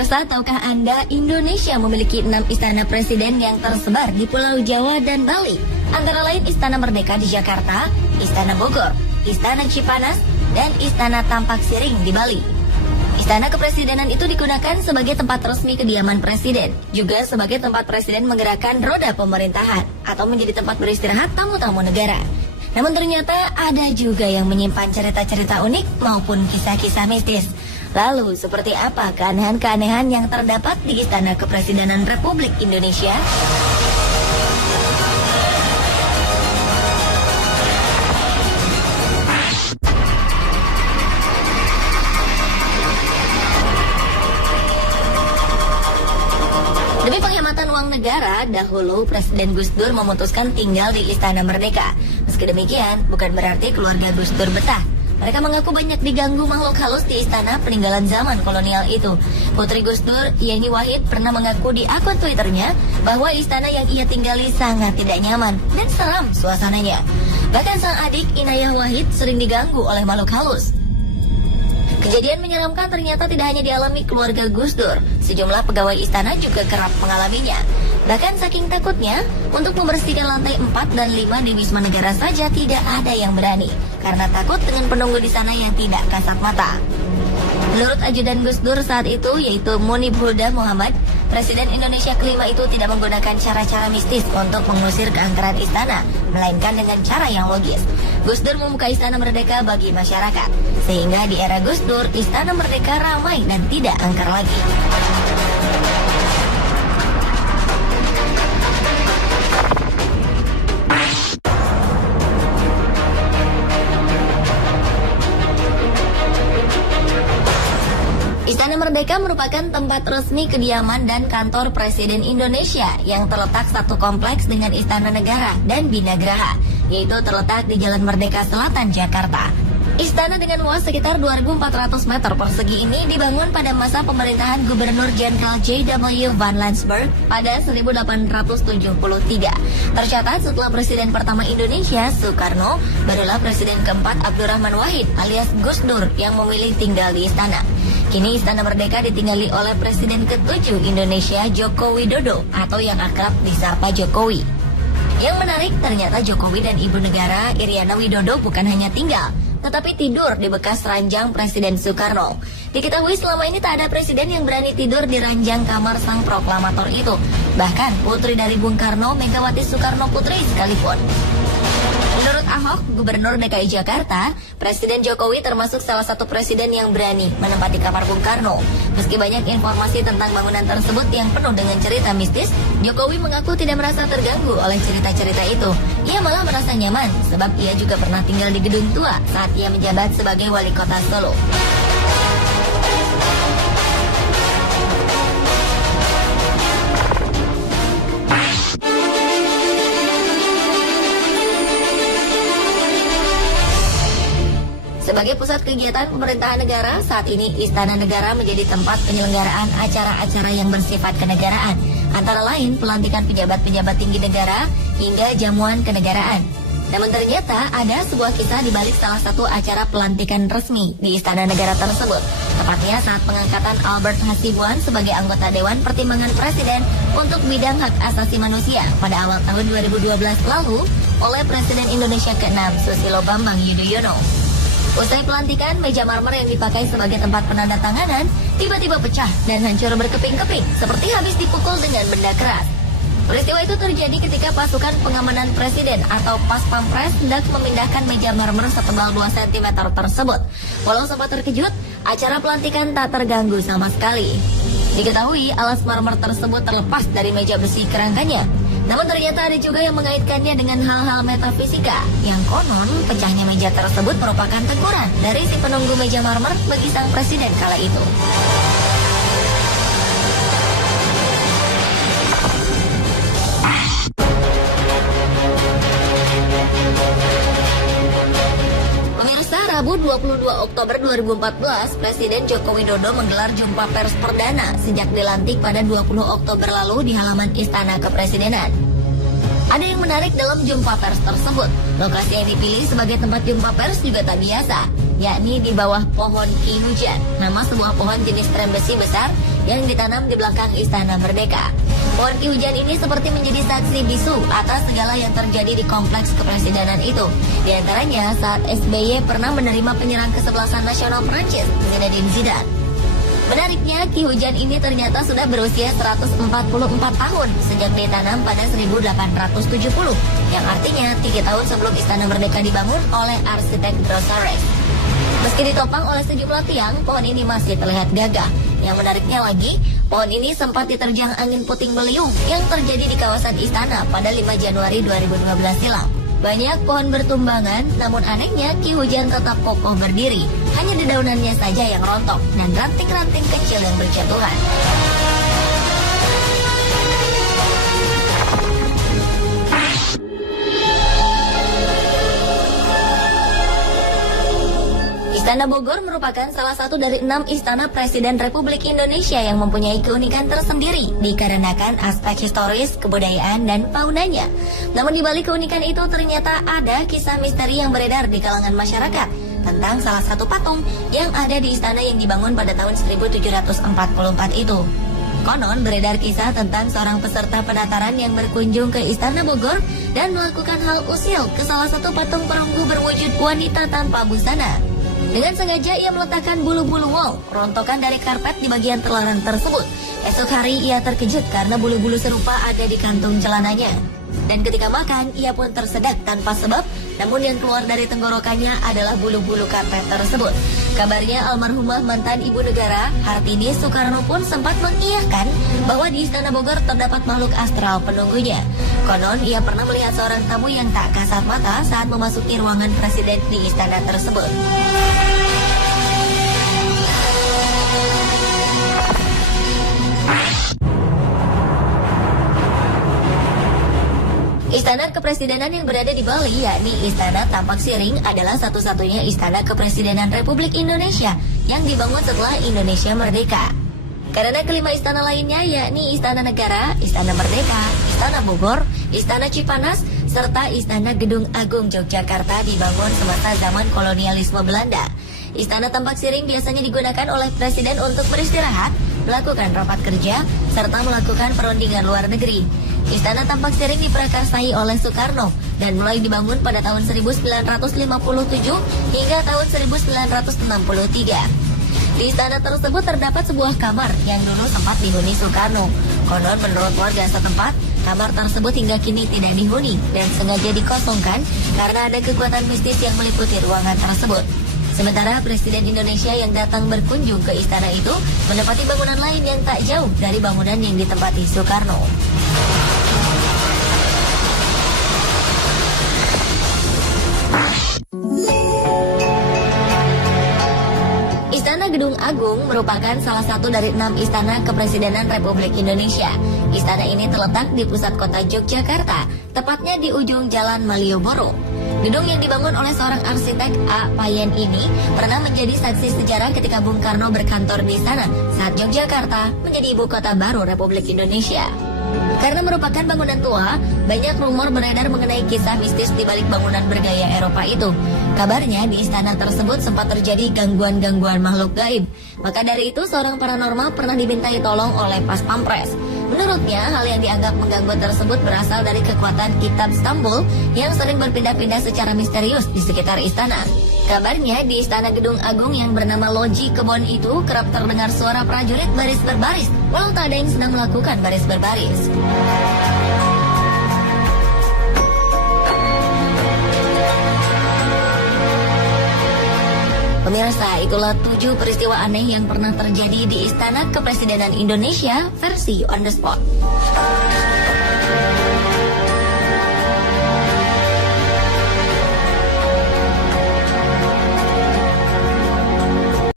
Pemirsa, tahukah Anda Indonesia memiliki 6 istana presiden yang tersebar di Pulau Jawa dan Bali? Antara lain Istana Merdeka di Jakarta, Istana Bogor, Istana Cipanas, dan Istana Tampak Siring di Bali. Istana kepresidenan itu digunakan sebagai tempat resmi kediaman presiden, juga sebagai tempat presiden menggerakkan roda pemerintahan, atau menjadi tempat beristirahat tamu-tamu negara. Namun ternyata ada juga yang menyimpan cerita-cerita unik maupun kisah-kisah mistis. Lalu, seperti apa keanehan-keanehan yang terdapat di Istana Kepresidenan Republik Indonesia? Demi penghematan uang negara, dahulu Presiden Gus Dur memutuskan tinggal di Istana Merdeka. Meski demikian, bukan berarti keluarga Gus Dur betah. Mereka mengaku banyak diganggu makhluk halus di istana peninggalan zaman kolonial itu. Putri Gus Dur, Yeni Wahid, pernah mengaku di akun Twitternya bahwa istana yang ia tinggali sangat tidak nyaman dan seram suasananya. Bahkan sang adik Inayah Wahid sering diganggu oleh makhluk halus. Kejadian menyeramkan ternyata tidak hanya dialami keluarga Gus Dur. Sejumlah pegawai istana juga kerap mengalaminya. Bahkan saking takutnya, untuk membersihkan lantai 4 dan 5 di Wisma Negara saja tidak ada yang berani. Karena takut dengan penunggu di sana yang tidak kasat mata. Menurut ajudan Gus Dur saat itu, yaitu Munib Huda Muhammad, Presiden Indonesia kelima itu tidak menggunakan cara-cara mistis untuk mengusir keangkeran istana, melainkan dengan cara yang logis. Gus Dur membuka Istana Merdeka bagi masyarakat, sehingga di era Gus Dur, Istana Merdeka ramai dan tidak angker lagi. Istana Merdeka merupakan tempat resmi kediaman dan kantor Presiden Indonesia yang terletak satu kompleks dengan Istana Negara dan Bina Geraha, yaitu terletak di Jalan Merdeka Selatan, Jakarta. Istana dengan luas sekitar 2.400 meter persegi ini dibangun pada masa pemerintahan Gubernur Jenderal J.W. Van Lansberg pada 1873. Tercatat setelah Presiden pertama Indonesia, Soekarno, barulah Presiden keempat Abdurrahman Wahid alias Gus Dur yang memilih tinggal di istana. Kini Istana Merdeka ditinggali oleh Presiden ke-7 Indonesia, Joko Widodo, atau yang akrab disapa Jokowi. Yang menarik, ternyata Jokowi dan Ibu Negara Iriana Widodo bukan hanya tinggal, tetapi tidur di bekas ranjang Presiden Soekarno. Diketahui selama ini tak ada presiden yang berani tidur di ranjang kamar sang proklamator itu. Bahkan putri dari Bung Karno, Megawati Soekarno Putri sekalipun. Menurut Ahok, Gubernur DKI Jakarta, Presiden Jokowi termasuk salah satu presiden yang berani menempati kamar Bung Karno. Meski banyak informasi tentang bangunan tersebut yang penuh dengan cerita mistis, Jokowi mengaku tidak merasa terganggu oleh cerita-cerita itu. Ia malah merasa nyaman, sebab ia juga pernah tinggal di gedung tua saat ia menjabat sebagai wali kota Solo. Sebagai pusat kegiatan pemerintahan negara, saat ini Istana Negara menjadi tempat penyelenggaraan acara-acara yang bersifat kenegaraan, antara lain pelantikan pejabat-pejabat tinggi negara hingga jamuan kenegaraan. Namun ternyata ada sebuah kisah di balik salah satu acara pelantikan resmi di Istana Negara tersebut, tepatnya saat pengangkatan Albert Hasibuan sebagai anggota Dewan Pertimbangan Presiden untuk bidang hak asasi manusia pada awal tahun 2012 lalu oleh Presiden Indonesia ke-6 Susilo Bambang Yudhoyono. Usai pelantikan, meja marmer yang dipakai sebagai tempat penandatanganan tiba-tiba pecah dan hancur berkeping-keping seperti habis dipukul dengan benda keras. Peristiwa itu terjadi ketika pasukan pengamanan presiden atau Pas Pampres hendak memindahkan meja marmer setebal 2 cm tersebut. Walau sempat terkejut, acara pelantikan tak terganggu sama sekali. Diketahui alas marmer tersebut terlepas dari meja besi kerangkanya. Namun ternyata ada juga yang mengaitkannya dengan hal-hal metafisika, yang konon pecahnya meja tersebut merupakan teguran dari si penunggu meja marmer bagi sang presiden kala itu. Pemirsa, Rabu 22 Oktober 2014, Presiden Joko Widodo menggelar jumpa pers perdana sejak dilantik pada 20 Oktober lalu di halaman Istana Kepresidenan. Ada yang menarik dalam jumpa pers tersebut. Lokasi yang dipilih sebagai tempat jumpa pers juga tak biasa. yakni di bawah pohon Ki Hujan, nama sebuah pohon jenis trem besi besar yang ditanam di belakang Istana Merdeka. Pohon Ki Hujan ini seperti menjadi saksi bisu atas segala yang terjadi di kompleks kepresidenan itu. Di antaranya saat SBY pernah menerima penyerang kesebelasan nasional Prancis, Zinedine Zidane. Menariknya, Ki Hujan ini ternyata sudah berusia 144 tahun sejak ditanam pada 1870, yang artinya 3 tahun sebelum Istana Merdeka dibangun oleh arsitek Drossares. Meski ditopang oleh sejumlah tiang, pohon ini masih terlihat gagah. Yang menariknya lagi, pohon ini sempat diterjang angin puting beliung yang terjadi di kawasan istana pada 5 Januari 2012 silam. Banyak pohon bertumbangan, namun anehnya Ki Hujan tetap kokoh berdiri. Hanya dedaunannya saja yang rontok dan ranting-ranting kecil yang berjatuhan. Istana Bogor merupakan salah satu dari 6 istana Presiden Republik Indonesia yang mempunyai keunikan tersendiri dikarenakan aspek historis, kebudayaan, dan faunanya. Namun di balik keunikan itu ternyata ada kisah misteri yang beredar di kalangan masyarakat tentang salah satu patung yang ada di istana yang dibangun pada tahun 1744 itu. Konon beredar kisah tentang seorang peserta pendataran yang berkunjung ke Istana Bogor dan melakukan hal usil ke salah satu patung perunggu berwujud wanita tanpa busana. Dengan sengaja ia meletakkan bulu-bulu wol, rontokan dari karpet di bagian terlarang tersebut. Esok hari ia terkejut karena bulu-bulu serupa ada di kantung celananya. Dan ketika makan, ia pun tersedak tanpa sebab, namun yang keluar dari tenggorokannya adalah bulu-bulu karpet tersebut. Kabarnya almarhumah mantan ibu negara, Hartini Soekarno pun sempat mengiyakan bahwa di Istana Bogor terdapat makhluk astral penunggunya. Konon, ia pernah melihat seorang tamu yang tak kasat mata saat memasuki ruangan presiden di istana tersebut. Istana Kepresidenan yang berada di Bali, yakni Istana Tampak Siring, adalah satu-satunya istana kepresidenan Republik Indonesia yang dibangun setelah Indonesia merdeka. Karena kelima istana lainnya, yakni Istana Negara, Istana Merdeka, Istana Bogor, Istana Cipanas, serta Istana Gedung Agung Yogyakarta dibangun semasa zaman kolonialisme Belanda. Istana Tampak Siring biasanya digunakan oleh presiden untuk beristirahat, melakukan rapat kerja, serta melakukan perundingan luar negeri. Istana Tampak Siring diprakarsai oleh Soekarno dan mulai dibangun pada tahun 1957 hingga tahun 1963. Di istana tersebut terdapat sebuah kamar yang dulu sempat dihuni Soekarno. Konon menurut warga setempat, kamar tersebut hingga kini tidak dihuni dan sengaja dikosongkan karena ada kekuatan mistis yang meliputi ruangan tersebut. Sementara Presiden Indonesia yang datang berkunjung ke istana itu menempati bangunan lain yang tak jauh dari bangunan yang ditempati Soekarno. Istana Gedung Agung merupakan salah satu dari 6 istana kepresidenan Republik Indonesia. Istana ini terletak di pusat kota Yogyakarta, tepatnya di ujung Jalan Malioboro. Gedung yang dibangun oleh seorang arsitek A. Payen ini pernah menjadi saksi sejarah ketika Bung Karno berkantor di sana saat Yogyakarta menjadi ibu kota baru Republik Indonesia. Karena merupakan bangunan tua, banyak rumor beredar mengenai kisah mistis di balik bangunan bergaya Eropa itu. Kabarnya di istana tersebut sempat terjadi gangguan-gangguan makhluk gaib. Maka dari itu seorang paranormal pernah dimintai tolong oleh Pas Pampres. Menurutnya, hal yang dianggap mengganggu tersebut berasal dari kekuatan kitab Stambul yang sering berpindah-pindah secara misterius di sekitar istana. Kabarnya di Istana Gedung Agung yang bernama Loji Kebon itu kerap terdengar suara prajurit baris berbaris, walau tak ada yang sedang melakukan baris berbaris. Pemirsa, itulah 7 peristiwa aneh yang pernah terjadi di Istana Kepresidenan Indonesia versi on the spot.